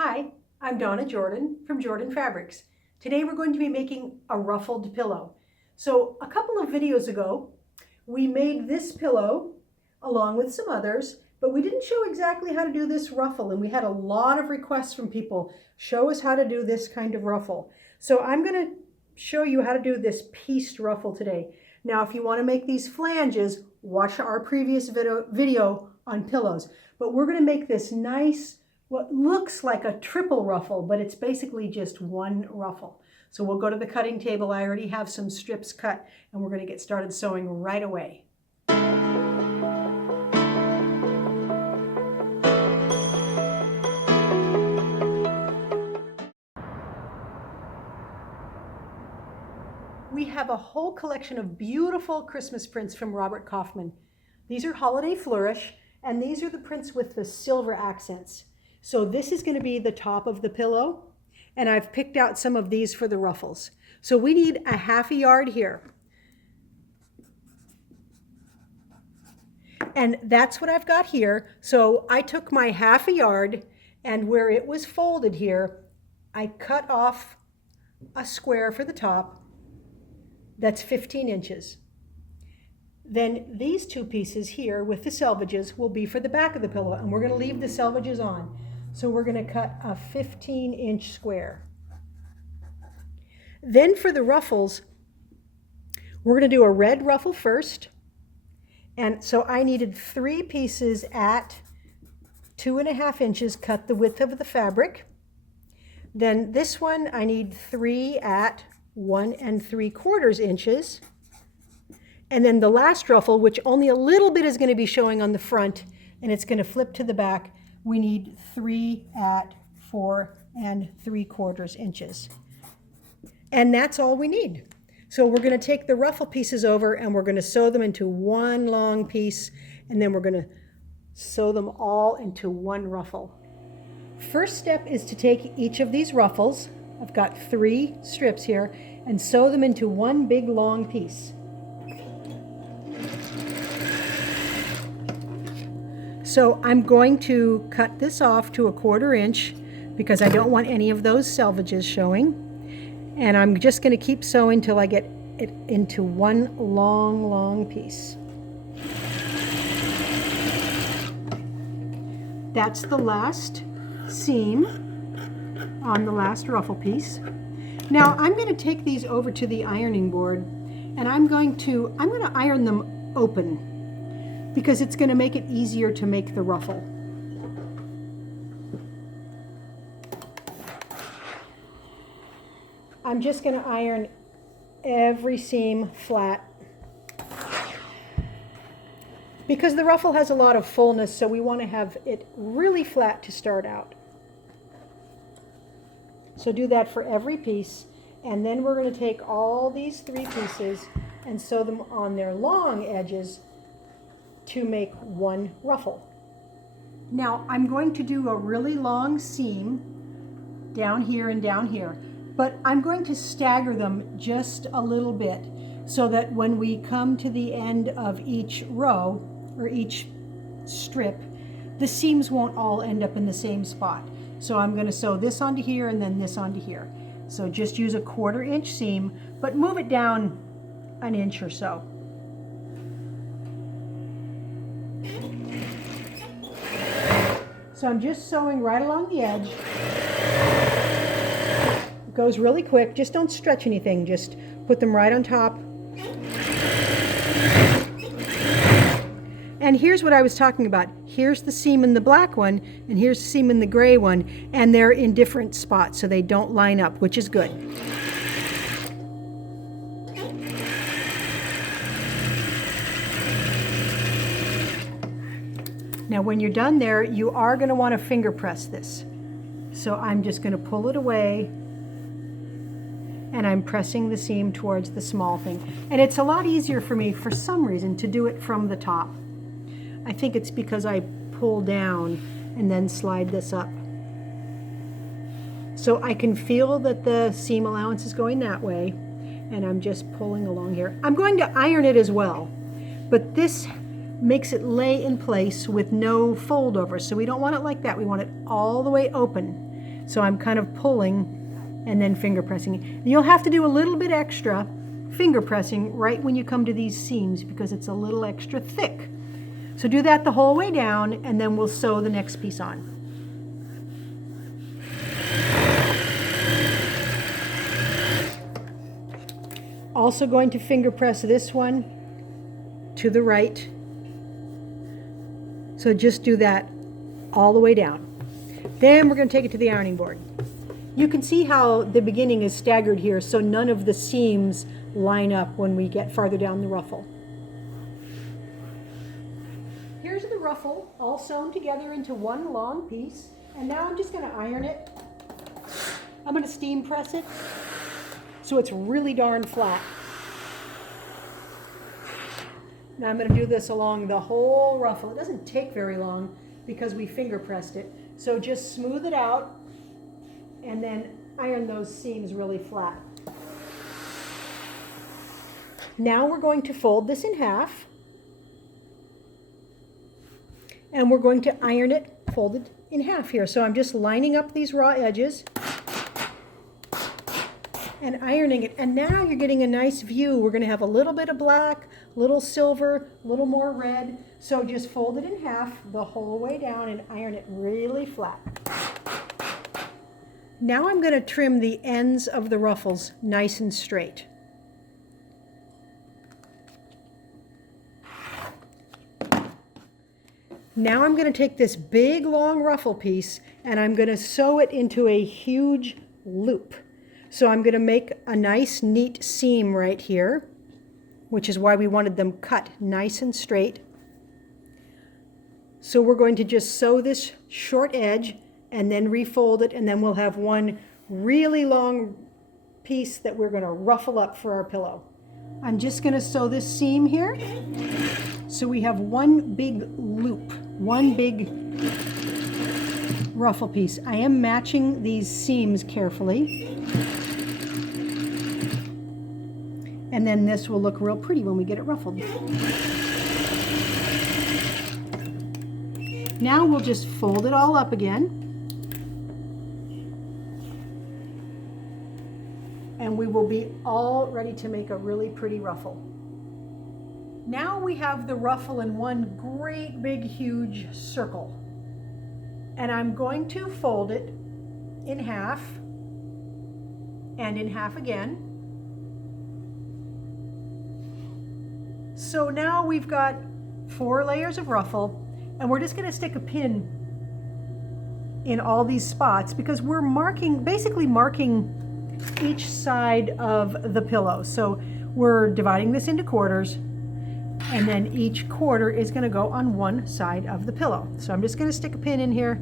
Hi, I'm Donna Jordan from Jordan Fabrics. Today we're going to be making a ruffled pillow. So a couple of videos ago, we made this pillow along with some others, but we didn't show exactly how to do this ruffle, and we had a lot of requests from people, show us how to do this kind of ruffle. So I'm going to show you how to do this pieced ruffle today. Now, if you want to make these flanges, watch our previous video on pillows, but we're going to make this nice, what looks like a triple ruffle, but it's basically just one ruffle. So we'll go to the cutting table. I already have some strips cut, and we're going to get started sewing right away. We have a whole collection of beautiful Christmas prints from Robert Kaufman. These are Holiday Flourish, and these are the prints with the silver accents. So this is going to be the top of the pillow, and I've picked out some of these for the ruffles. So we need a half a yard here. And that's what I've got here. So I took my half a yard, and where it was folded here, I cut off a square for the top. That's 15 inches. Then these two pieces here with the selvages will be for the back of the pillow, and we're going to leave the selvages on. So we're going to cut a 15-inch square. Then for the ruffles, we're going to do a red ruffle first. And so I needed 3 pieces at 2.5 inches, cut the width of the fabric. Then this one, I need 3 at 1 3/4 inches. And then the last ruffle, which only a little bit is going to be showing on the front, and it's going to flip to the back, we need 3 at 4 3/4 inches. And that's all we need. So we're going to take the ruffle pieces over, and we're going to sew them into one long piece, and then we're going to sew them all into one ruffle. First step is to take each of these ruffles, I've got 3 strips here, and sew them into one big long piece. So I'm going to cut this off to 1/4 inch because I don't want any of those selvages showing. And I'm just going to keep sewing till I get it into one long piece. That's the last seam on the last ruffle piece. Now I'm going to take these over to the ironing board, and I'm going to iron them open because it's going to make it easier to make the ruffle. I'm just going to iron every seam flat because the ruffle has a lot of fullness, so we want to have it really flat to start out. So do that for every piece, and then we're going to take all these 3 pieces and sew them on their long edges to make one ruffle. Now I'm going to do a really long seam down here and down here, but I'm going to stagger them just a little bit so that when we come to the end of each row or each strip, the seams won't all end up in the same spot. So I'm going to sew this onto here and then this onto here. So just use a 1/4 inch seam, but move it down an inch or so. So I'm just sewing right along the edge. It goes really quick. Just don't stretch anything. Just put them right on top. And here's what I was talking about. Here's the seam in the black one, and here's the seam in the gray one, and they're in different spots, so they don't line up, which is good. Now when you're done there, you are going to want to finger press this. So I'm just going to pull it away, and I'm pressing the seam towards the small thing. And it's a lot easier for me, for some reason, to do it from the top. I think it's because I pull down and then slide this up. So I can feel that the seam allowance is going that way, and I'm just pulling along here. I'm going to iron it as well, but this makes it lay in place with no fold over. So we don't want it like that. We want it all the way open. So I'm kind of pulling and then finger pressing. And you'll have to do a little bit extra finger pressing right when you come to these seams because it's a little extra thick. So do that the whole way down, and then we'll sew the next piece on. Also going to finger press this one to the right. So just do that all the way down. Then we're going to take it to the ironing board. You can see how the beginning is staggered here, so none of the seams line up when we get farther down the ruffle. Here's the ruffle all sewn together into one long piece, and now I'm just going to iron it. I'm going to steam press it so it's really darn flat. Now I'm going to do this along the whole ruffle. It doesn't take very long because we finger pressed it. So just smooth it out and then iron those seams really flat. Now we're going to fold this in half and we're going to iron it folded in half here. So I'm just lining up these raw edges and ironing it. And now you're getting a nice view. We're going to have a little bit of black, a little silver, a little more red. So just fold it in half the whole way down and iron it really flat. Now I'm going to trim the ends of the ruffles nice and straight. Now I'm going to take this big long ruffle piece and I'm going to sew it into a huge loop. So I'm going to make a nice neat seam right here, which is why we wanted them cut nice and straight. So we're going to just sew this short edge and then refold it, and then we'll have one really long piece that we're going to ruffle up for our pillow. I'm just going to sew this seam here. So we have one big loop, one big ruffle piece. I am matching these seams carefully. And then this will look real pretty when we get it ruffled. Now we'll just fold it all up again. And we will be all ready to make a really pretty ruffle. Now we have the ruffle in one great big huge circle. And I'm going to fold it in half and in half again. So now we've got 4 layers of ruffle, and we're just going to stick a pin in all these spots because we're basically marking each side of the pillow. So we're dividing this into quarters, and then each quarter is going to go on one side of the pillow. So I'm just going to stick a pin in here,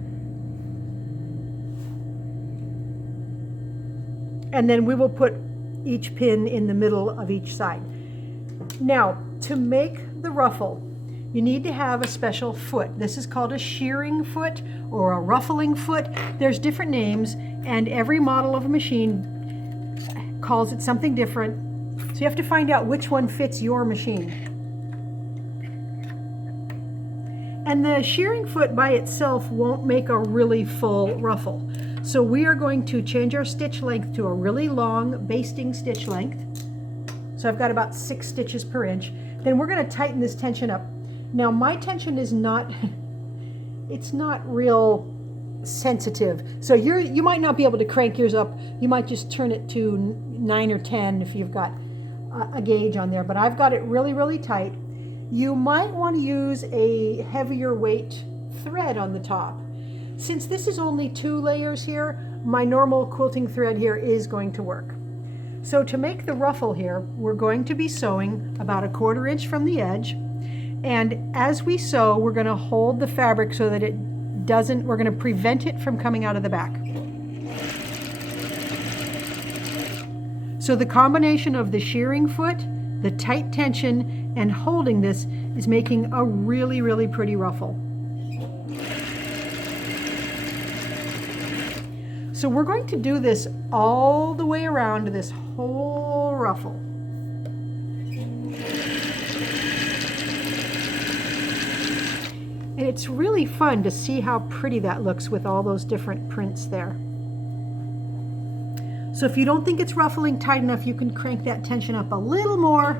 and then we will put each pin in the middle of each side. Now, to make the ruffle, you need to have a special foot. This is called a shearing foot or a ruffling foot. There's different names, and every model of a machine calls it something different. So you have to find out which one fits your machine. And the shearing foot by itself won't make a really full ruffle. So we are going to change our stitch length to a really long basting stitch length. So I've got about 6 stitches per inch. Then we're going to tighten this tension up. Now my tension is not, it's not real sensitive. So you might not be able to crank yours up. You might just turn it to 9 or 10 if you've got a gauge on there. But I've got it really, really tight. You might want to use a heavier weight thread on the top. Since this is only 2 layers here, my normal quilting thread here is going to work. So to make the ruffle here, we're going to be sewing about 1/4 inch from the edge. And as we sew, we're going to hold the fabric so that we're going to prevent it from coming out of the back. So the combination of the shearing foot, the tight tension, and holding this is making a really, really pretty ruffle. So we're going to do this all the way around this whole ruffle. And it's really fun to see how pretty that looks with all those different prints there. So if you don't think it's ruffling tight enough, you can crank that tension up a little more.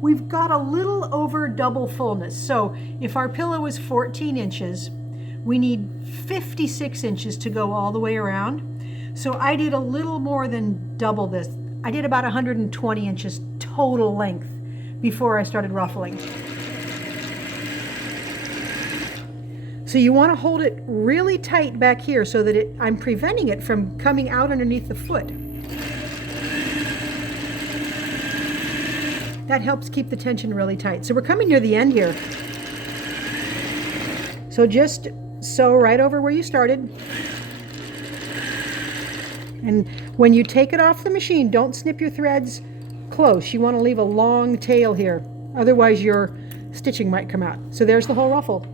We've got a little over double fullness. So if our pillow is 14 inches, we need 56 inches to go all the way around. So I did a little more than double this. I did about 120 inches total length before I started ruffling. So you want to hold it really tight back here so that I'm preventing it from coming out underneath the foot. That helps keep the tension really tight. So we're coming near the end here. So just sew right over where you started. And when you take it off the machine, don't snip your threads close. You want to leave a long tail here. Otherwise your stitching might come out. So there's the whole ruffle.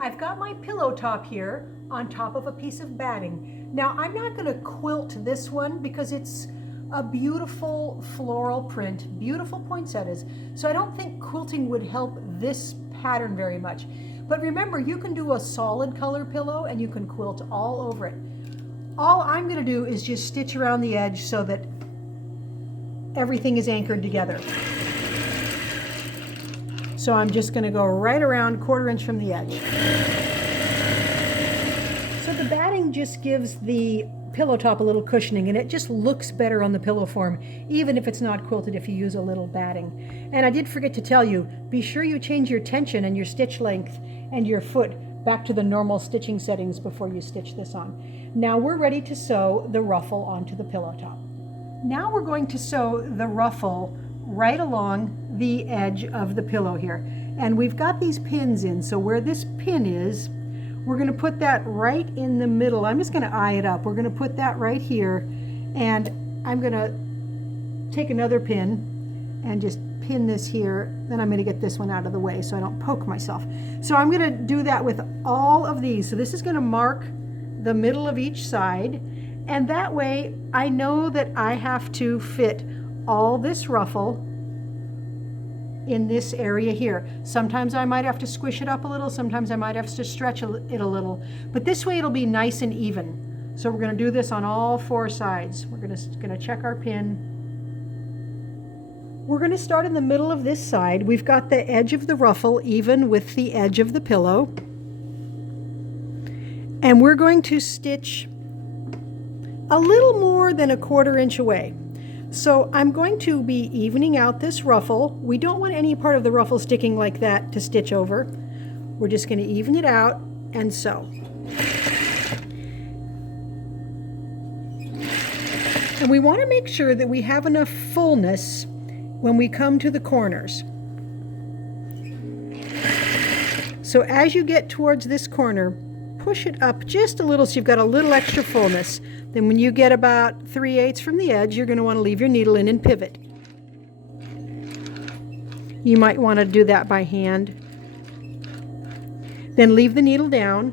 I've got my pillow top here on top of a piece of batting. Now I'm not going to quilt this one because it's a beautiful floral print, beautiful poinsettias. So I don't think quilting would help this pattern very much. But remember, you can do a solid color pillow and you can quilt all over it. All I'm going to do is just stitch around the edge so that everything is anchored together. So I'm just going to go right around 1/4 inch from the edge. So the batting just gives the pillow top a little cushioning, and it just looks better on the pillow form, even if it's not quilted if you use a little batting. And I did forget to tell you, be sure you change your tension and your stitch length and your foot back to the normal stitching settings before you stitch this on. Now we're ready to sew the ruffle onto the pillow top. Now we're going to sew the ruffle right along the edge of the pillow here. And we've got these pins in, so where this pin is, we're going to put that right in the middle. I'm just going to eye it up. We're going to put that right here, and I'm going to take another pin and just pin this here. Then I'm going to get this one out of the way so I don't poke myself. So I'm going to do that with all of these. So this is going to mark the middle of each side, and that way I know that I have to fit all this ruffle in this area here. Sometimes I might have to squish it up a little, sometimes I might have to stretch it a little, but this way it'll be nice and even. So we're going to do this on all 4 sides. We're going to check our pin. We're going to start in the middle of this side. We've got the edge of the ruffle even with the edge of the pillow, and we're going to stitch a little more than 1/4 inch away. So I'm going to be evening out this ruffle. We don't want any part of the ruffle sticking like that to stitch over. We're just going to even it out and sew. And we want to make sure that we have enough fullness when we come to the corners. So as you get towards this corner, push it up just a little so you've got a little extra fullness. Then when you get about 3/8 from the edge, you're going to want to leave your needle in and pivot. You might want to do that by hand. Then leave the needle down,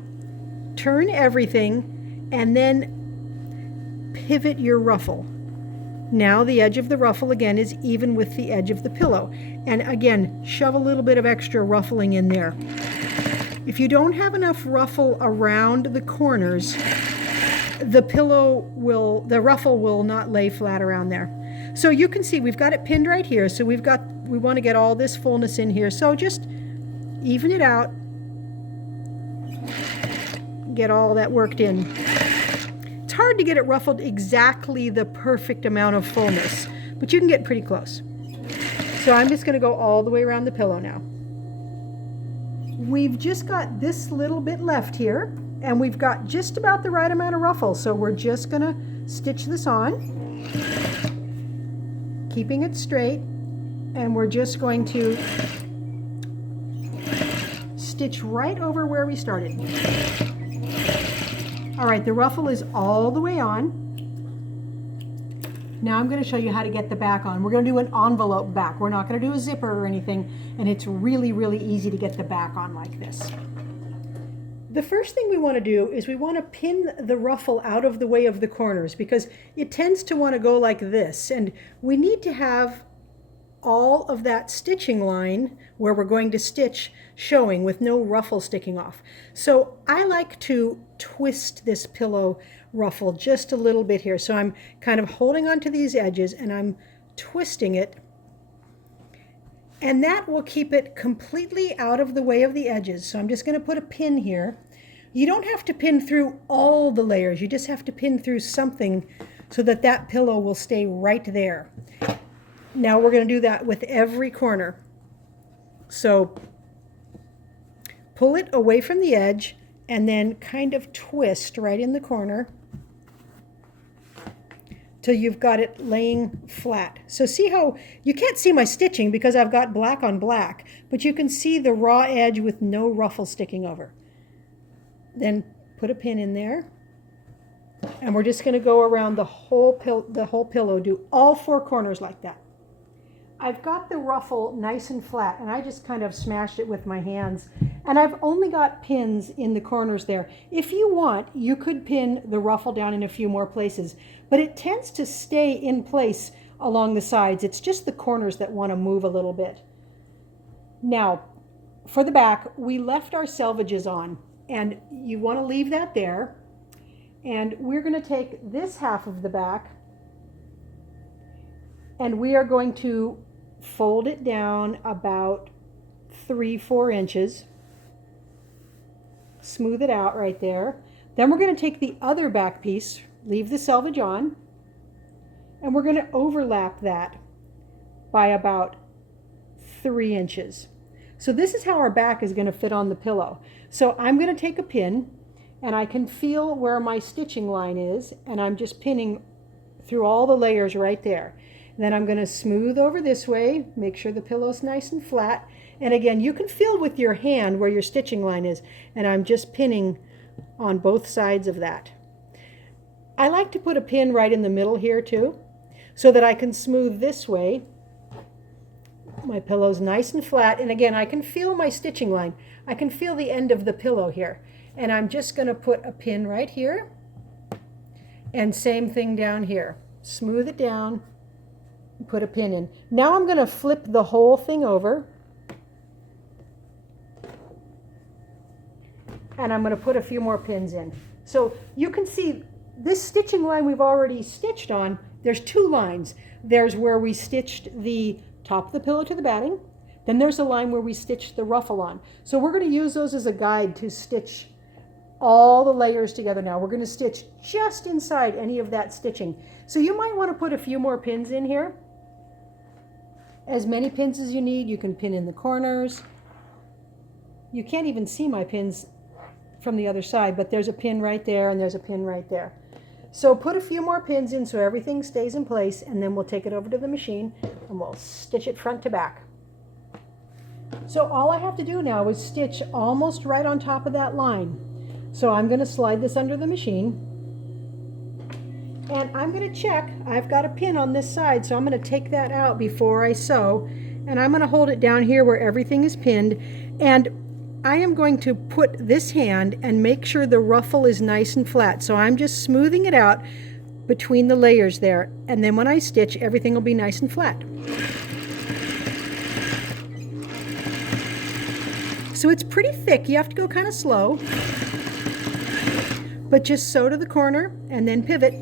turn everything, and then pivot your ruffle. Now the edge of the ruffle again is even with the edge of the pillow. And again, shove a little bit of extra ruffling in there. If you don't have enough ruffle around the corners, the ruffle will not lay flat around there. So you can see we've got it pinned right here. So we want to get all this fullness in here. So just even it out. Get all that worked in. It's hard to get it ruffled exactly the perfect amount of fullness, but you can get pretty close. So I'm just going to go all the way around the pillow now. We've just got this little bit left here, and we've got just about the right amount of ruffle. So we're just going to stitch this on, keeping it straight, and we're just going to stitch right over where we started. All right, the ruffle is all the way on. Now I'm going to show you how to get the back on. We're going to do an envelope back. We're not going to do a zipper or anything, and it's really, really easy to get the back on like this. The first thing we want to do is we want to pin the ruffle out of the way of the corners because it tends to want to go like this, and we need to have all of that stitching line where we're going to stitch showing with no ruffle sticking off. So I like to twist this pillow ruffle just a little bit here. So I'm kind of holding onto these edges and I'm twisting it, and that will keep it completely out of the way of the edges. So I'm just going to put a pin here. You don't have to pin through all the layers. You just have to pin through something so that that pillow will stay right there. Now we're going to do that with every corner. So pull it away from the edge and then kind of twist right in the corner till you've got it laying flat. So see how, you can't see my stitching because I've got black on black, but you can see the raw edge with no ruffle sticking over. Then put a pin in there. And we're just going to go around the whole pillow, do all four corners like that. I've got the ruffle nice and flat, and I just kind of smashed it with my hands. And I've only got pins in the corners there. If you want, you could pin the ruffle down in a few more places, but it tends to stay in place along the sides. It's just the corners that want to move a little bit. Now, for the back, we left our selvages on, and you want to leave that there. And we're going to take this half of the back and we are going to fold it down about 3-4 inches. Smooth it out right there. Then we're going to take the other back piece, leave the selvage on, and we're going to overlap that by about 3 inches. So this is how our back is going to fit on the pillow. So I'm going to take a pin, and I can feel where my stitching line is, and I'm just pinning through all the layers right there. And then I'm going to smooth over this way, make sure the pillow's nice and flat. And again, you can feel with your hand where your stitching line is, and I'm just pinning on both sides of that. I like to put a pin right in the middle here too, so that I can smooth this way. My pillow's nice and flat, and again, I can feel my stitching line. I can feel the end of the pillow here. And I'm just going to put a pin right here, and same thing down here. Smooth it down, put a pin in. Now I'm going to flip the whole thing over, and I'm going to put a few more pins in. So you can see this stitching line we've already stitched on. There's two lines. There's where we stitched the top of the pillow to the batting. Then there's a line where we stitched the ruffle on. So we're going to use those as a guide to stitch all the layers together now. We're going to stitch just inside any of that stitching. So you might want to put a few more pins in here. As many pins as you need. You can pin in the corners. You can't even see my pins from the other side, but there's a pin right there and there's a pin right there. So put a few more pins in so everything stays in place, and then we'll take it over to the machine and we'll stitch it front to back. So all I have to do now is stitch almost right on top of that line. So I'm going to slide this under the machine, and I'm going to check. I've got a pin on this side, so I'm going to take that out before I sew, and I'm going to hold it down here where everything is pinned, and I am going to put this hand and make sure the ruffle is nice and flat. So I'm just smoothing it out between the layers there, and then when I stitch, everything will be nice and flat. So it's pretty thick. You have to go kind of slow. But just sew to the corner and then pivot.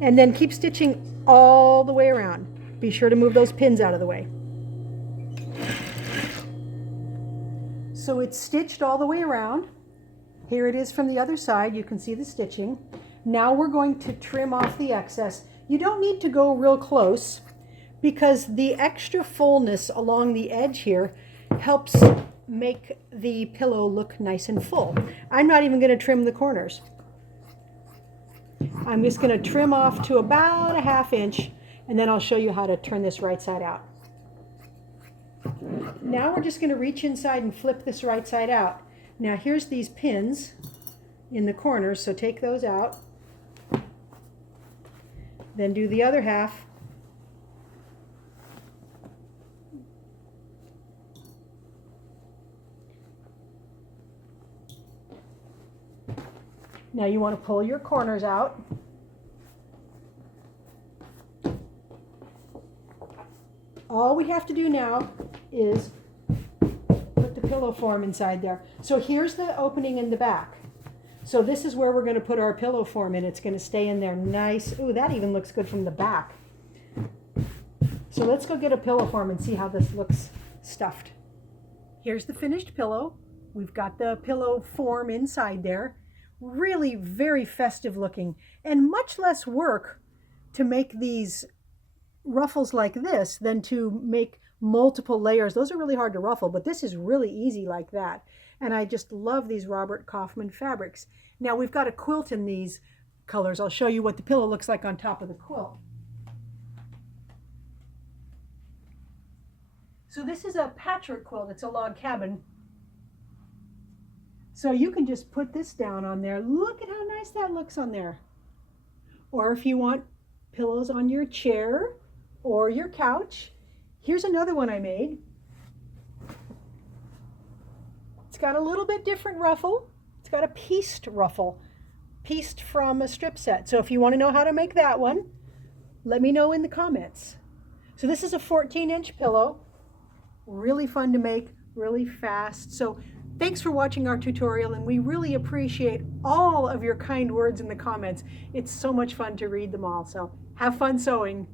And then keep stitching all the way around. Be sure to move those pins out of the way. So it's stitched all the way around. Here it is from the other side. You can see the stitching. Now we're going to trim off the excess. You don't need to go real close because the extra fullness along the edge here helps make the pillow look nice and full. I'm not even going to trim the corners. I'm just going to trim off to about a 1/2 inch, and then I'll show you how to turn this right side out. Now we're just going to reach inside and flip this right side out. Now here's these pins in the corners, so take those out. Then do the other half. Now you want to pull your corners out. all we have to do now is put the pillow form inside there. So here's the opening in the back. So this is where we're going to put our pillow form in. It's going to stay in there nice. Ooh, that even looks good from the back. So let's go get a pillow form and see how this looks stuffed. Here's the finished pillow. We've got the pillow form inside there. Really very festive looking, and much less work to make these ruffles like this than to make multiple layers. Those are really hard to ruffle, but this is really easy like that. And I just love these Robert Kaufman fabrics. Now we've got a quilt in these colors. I'll show you what the pillow looks like on top of the quilt. So this is a patchwork quilt. It's a log cabin. So you can just put this down on there. Look at how nice that looks on there. Or if you want pillows on your chair or your couch, here's another one I made. It's got a little bit different ruffle. It's got a pieced ruffle, pieced from a strip set. So if you want to know how to make that one, let me know in the comments. So this is a 14-inch pillow. Really fun to make, really fast. So thanks for watching our tutorial, and we really appreciate all of your kind words in the comments. It's so much fun to read them all. So have fun sewing.